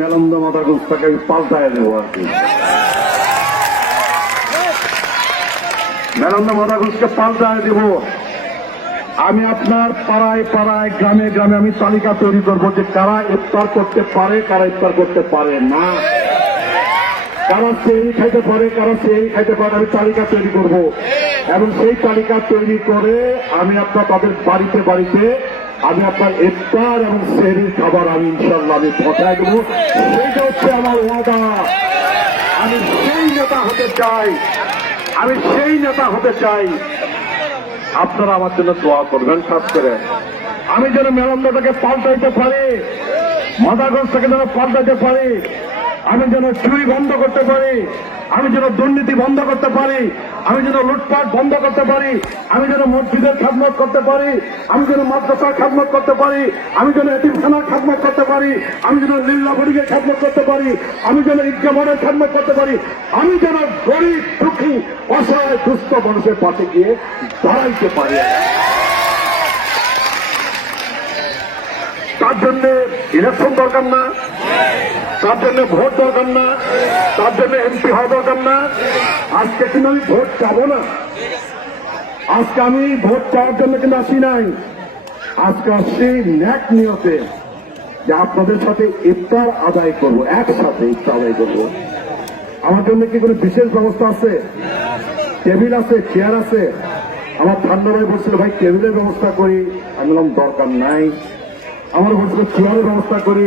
মেলন্দ মাথা গুস্তাকে আমি পাল্টায় দেবো আর কি। মেলন্দ মাথা গুসকে পাল্টায় দেব। আমি আপনার পাড়ায় পাড়ায়, গ্রামে গ্রামে আমি তালিকা তৈরি করব যে কারা ইফতার করতে পারে, কারা ইফতার করতে পারে না। কারা সেই খাইতে পারে, কারা সেই খাইতে পারে, আমি তালিকা তৈরি করব। এবং সেই তালিকা তৈরি করে আমি আপনার তাদের বাড়িতে বাড়িতে আমি আপনার ইফতার এবং সেহরির খাবার আমি ইনশাল্লাহ আমি পৌঁছায় দেবো। সেইটা হচ্ছে আমার ওয়াদা। আমি সেই নেতা হতে চাই। আমি সেই নেতা হতে চাই। আপনারা আমার জন্য দোয়া করবেন সাত করে। আমি যেন মেলন্দাটাকে পাল্টাইতে পারি মাদাগঞ্জটাকে যেন পাল্টাইতে পারি। আমি যেন চুরি বন্ধ করতে পারি, আমি যেন দুর্নীতি বন্ধ করতে পারি, আমি যেন লুটপাট বন্ধ করতে পারি, আমি যেন মসজিদের খাদমত করতে পারি, আমি যেন মাদ্রাসার খাদমত করতে পারি, আমি যেন এতিমখানার খাদমত করতে পারি, আমি যেন লীলাবড়িকে খাদমত করতে পারি, আমি যেন ইজ্ঞামনের খাদমত করতে পারি, আমি যেন গরিব, দুঃখী, অসহায়, দুস্থ মানুষের পাশে গিয়ে দাঁড়াইতে পারি। তার জন্য ইলেকশন দরকার না। তার জন্য ভোট দরকার না। তার জন্য এমপি হওয়া দরকার না। আজকে কিন্তু আমি ভোট চাবো না। আজকে আমি ভোট চাওয়ার জন্য কিন্তু আসি নাই। আজকে আসছি ন্যাক নিয়তে যে আপনাদের সাথে ইফতার আদায় করব, একসাথে ইফতার আদায় করব। আমার জন্য কি কোনো বিশেষ ব্যবস্থা আছে? টেবিল আছে, চেয়ার আছে? আমার ঠান্ডা ভাই বলছিল, ভাই, টেবিলের ব্যবস্থা করি। আমি বললাম, দরকার নাই। আমার বলছিল চেয়ারের ব্যবস্থা করি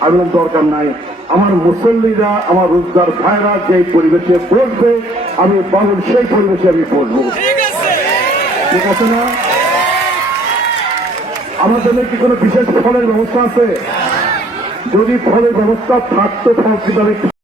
আমি দরকার নাই। আমার মুসল্লিরা আমার রোজগার ভাইরা যে পরিবেশে পড়বে আমি বাবুর সেই পরিবেশে আমি বসবো। ঠিক আছে। না? আমার জন্য কি কোনো বিশেষ ফলের ব্যবস্থা আছে? যদি ফলের ব্যবস্থা থাকতো ফল কীভাবে